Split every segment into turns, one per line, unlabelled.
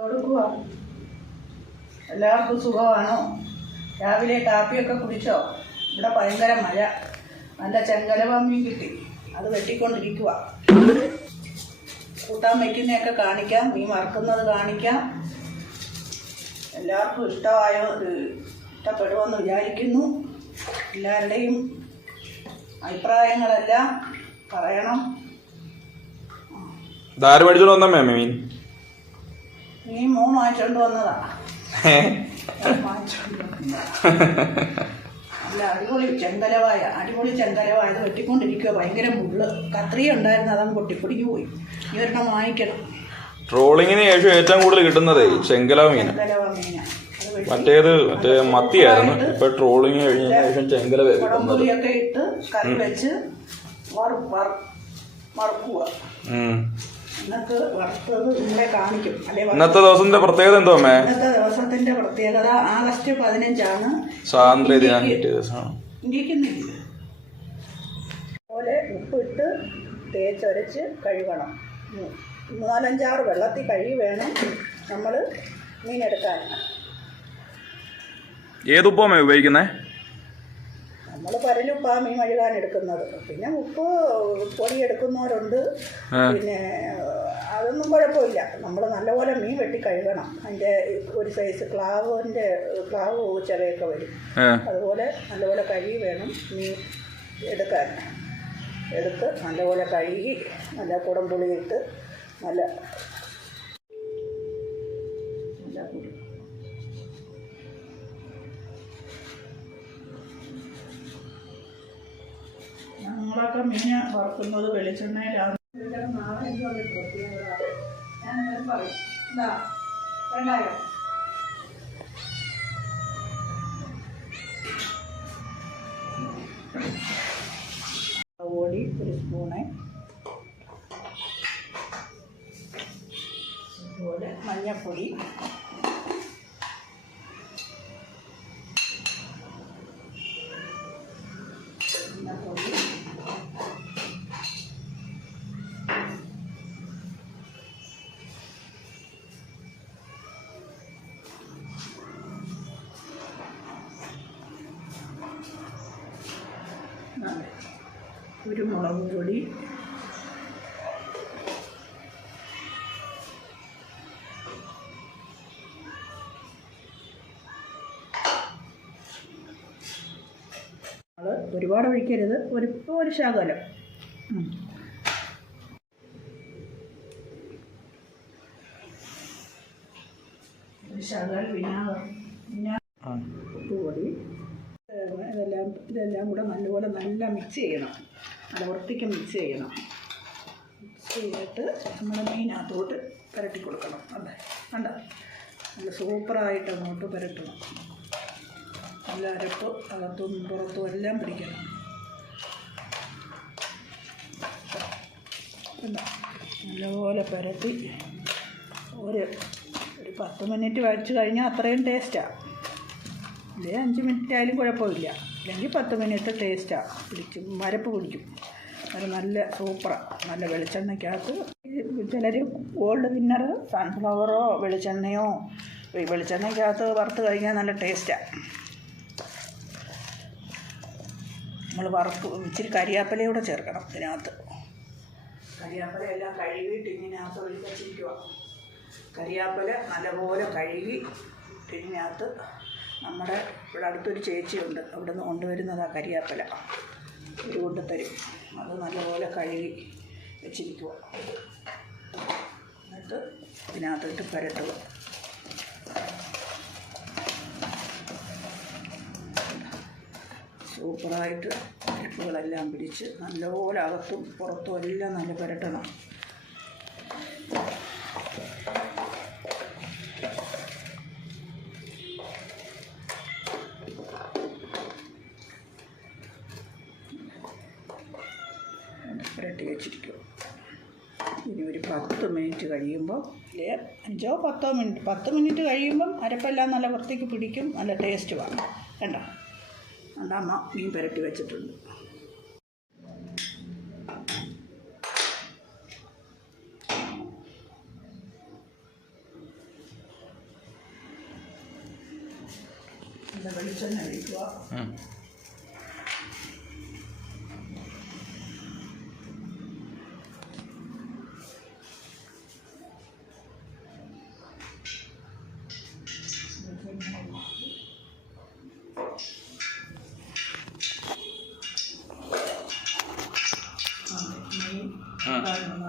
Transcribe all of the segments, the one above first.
കൊടുക്കുക എല്ലാവർക്കും സുഖമാണോ? രാവിലെ കാപ്പിയൊക്കെ കുടിച്ചോ? ഇവിടെ ഭയങ്കര മഴ. നല്ല ചെങ്കല ഭംഗിയും കിട്ടി. അത് വെട്ടിക്കൊണ്ടിരിക്കുക കൂട്ടാൻ വയ്ക്കുന്നതൊക്കെ കാണിക്കാം. മീൻ മറക്കുന്നത് കാണിക്കാം. എല്ലാവർക്കും ഇഷ്ടമായോ? ഇഷ്ടപ്പെടുമെന്ന് വിചാരിക്കുന്നു. എല്ലാവരുടെയും അഭിപ്രായങ്ങളെല്ലാം പറയണം.
ഇതാര് മേടിച്ചോണ്ട് വന്ന മേമ മീൻ
വാങ്ങിച്ചോണ്ട് വന്നതാ. വാങ്ങിച്ചോണ്ട് അടിപൊളി ചെങ്കലവായ അടിപൊളി ചെങ്കലവായ അത് വെട്ടിക്കൊണ്ടിരിക്കുക ഭയങ്കര മുള്ള്. കത്രി ഉണ്ടായിരുന്നു അതങ്ങ് പൊട്ടിപ്പൊടിക്ക് പോയി. ഈ ഒരെണ്ണം വാങ്ങിക്കണം.
ട്രോളിങ്ങിന് ശേഷം ഏറ്റവും കൂടുതൽ കിട്ടുന്നത്
ചെങ്കലവ മീന.
മറ്റേത് മറ്റേ മത്തിയായിരുന്നു. ഇപ്പൊ ട്രോളിങ് കഴിഞ്ഞ ശേഷം ചെങ്കല
ഇട്ട് കറി വെച്ച് വറുക്കുക വറ- വറക്കുക എന്നിട്ട് വറുത്തത് നിങ്ങളെ കാണിക്കും. അല്ലെ
ഇന്നത്തെ ദിവസത്തിന്റെ പ്രത്യേകത എന്തോ അമ്മേ?
ഇന്നത്തെ ദിവസത്തിന്റെ പ്രത്യേകത ആഗസ്റ്റ് പതിനഞ്ചാണ്.
സ്വാതന്ത്ര്യ ദിനം കിട്ടിയ ദിവസമാണ്.
ഇരിക്കുന്നില്ല അതുപോലെ ഉപ്പിട്ട് തേച്ചൊരച്ച് കഴുകണം. ഉം. നാലഞ്ചാറ് വെള്ളത്തിൽ കഴുകി വേണം നമ്മൾ മീനെടുക്കാൻ.
ഏതുപ്പമേ ഉപയോഗിക്കുന്നേ?
നമ്മൾ പരലുപ്പാ മീൻ കഴുകാൻ എടുക്കുന്നത്. പിന്നെ ഉപ്പ് പൊടി എടുക്കുന്നവരുണ്ട്. പിന്നെ അതൊന്നും കുഴപ്പമില്ല. നമ്മൾ നല്ലപോലെ മീൻ വെട്ടി കഴുകണം. അതിന്റെ ഒരു സൈസ് ക്ലാവിന്റെ ക്ലാവ് ചെറിയൊക്കെ വരും. അതുപോലെ നല്ലപോലെ കഴുകി വേണം മീൻ എടുക്കാൻ. എടുത്ത് നല്ലപോലെ കഴുകി നല്ല കുടംപുളി ഇട്ട് നല്ല നല്ല ഞങ്ങളൊക്കെ മീൻ വറുക്കുന്നത് വെളിച്ചെണ്ണയിലാണ്. ഞാൻ വേണ്ടായോ പൊടി ഒരു സ്പൂണ് അതുപോലെ മഞ്ഞൾപ്പൊടി. കുരുമുളക് പൊടി നമ്മൾ ഒരുപാട് ഒഴിക്കരുത് ഒരു ഒരു ശകലം. ഒരു ശകലം വിനാഗർ വിനാ
ആ.
ഇതെല്ലാം ഇതെല്ലാം കൂടെ നല്ലപോലെ നല്ല മിക്സ് ചെയ്യണം. നല്ല വൃത്തിക്ക് മിക്സ് ചെയ്യണം. മിക്സ് ചെയ്തിട്ട് നമ്മൾ മീനകത്തോട്ട് പുരട്ടി കൊടുക്കണം. അതെ കണ്ട? നല്ല സൂപ്പറായിട്ട് അങ്ങോട്ട് പുരട്ടണം. നല്ല അരപ്പ് അകത്തും പുറത്തും എല്ലാം പിടിക്കണം. കണ്ടോ? നല്ലപോലെ പുരട്ടി ഒരു ഒരു പത്ത് മിനിറ്റ് വഴിച്ച് കഴിഞ്ഞാൽ അത്രയും ടേസ്റ്റാണ് ഇല്ലേ അഞ്ച് മിനിറ്റ് ആയാലും കുഴപ്പമില്ല. അല്ലെങ്കിൽ പത്ത് മിനിറ്റ് ടേസ്റ്റാണ് പിടിക്കും മരപ്പ് പിടിക്കും. അത് നല്ല സൂപ്പറാണ് നല്ല വെളിച്ചെണ്ണയ്ക്കകത്ത് ചിലർ ഗോൾഡ് വിന്നർ സൺഫ്ലവറോ വെളിച്ചെണ്ണയോ വെളിച്ചെണ്ണയ്ക്കകത്ത് വറുത്ത് കഴിഞ്ഞാൽ നല്ല ടേസ്റ്റാണ് നമ്മൾ വറുത്ത് ഇച്ചിരി കരിയാപ്പലയൂടെ ചേർക്കണം ഇതിനകത്ത്. കരിയാപ്പല എല്ലാം കഴുകിയിട്ട് ഇങ്ങനകത്ത് ഒഴിപ്പിച്ചിരിക്കുക കരിയാപ്പല നല്ലപോലെ കഴുകി ടിന്നിനകത്ത് നമ്മുടെ ഇവിടെ അടുത്തൊരു ചേച്ചിയുണ്ട്. അവിടെ നിന്ന് കൊണ്ടുവരുന്നതാണ് കരിയാപ്പല. ഒരു കൊണ്ടുത്തരും. അത് നല്ലപോലെ കഴുകി വെച്ചിരിക്കുക എന്നിട്ട് ഇതിനകത്തിട്ട് പരട്ടുക സൂപ്പറായിട്ട് പരിപ്പുകളെല്ലാം പിടിച്ച് നല്ലപോലെ അകത്തും പുറത്തും എല്ലാം നല്ല പുരട്ടണം. പുരട്ടി വെച്ചിരിക്കും ഇനി ഒരു പത്ത് മിനിറ്റ് കഴിയുമ്പോൾ അല്ലേ അഞ്ചോ പത്തോ മിനിറ്റ് പത്ത് മിനിറ്റ് കഴിയുമ്പം അരപ്പെല്ലാം നല്ല വൃത്തിക്ക് പിടിക്കും നല്ല ടേസ്റ്റ് വാങ്ങും കണ്ടോ? അതാമ്മ മീൻ പുരട്ടി വെച്ചിട്ടുണ്ട്. വെളിച്ചെണ്ണ കഴിക്കുക 嗯。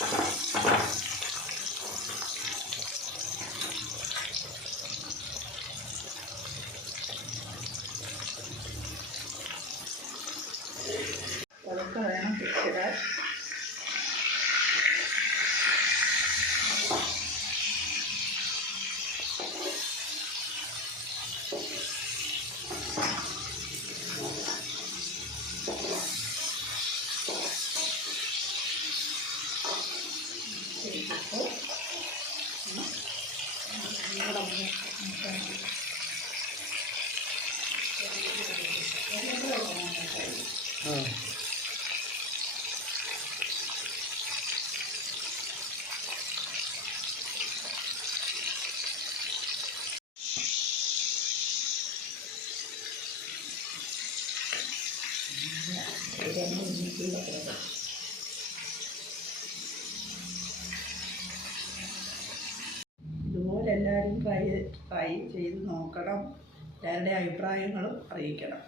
Thank you. ഇതുപോലെ എല്ലാവരും ട്രൈ ട്രൈ ചെയ്ത് നോക്കണം. എല്ലാവരുടെ അഭിപ്രായങ്ങളും അറിയിക്കണം.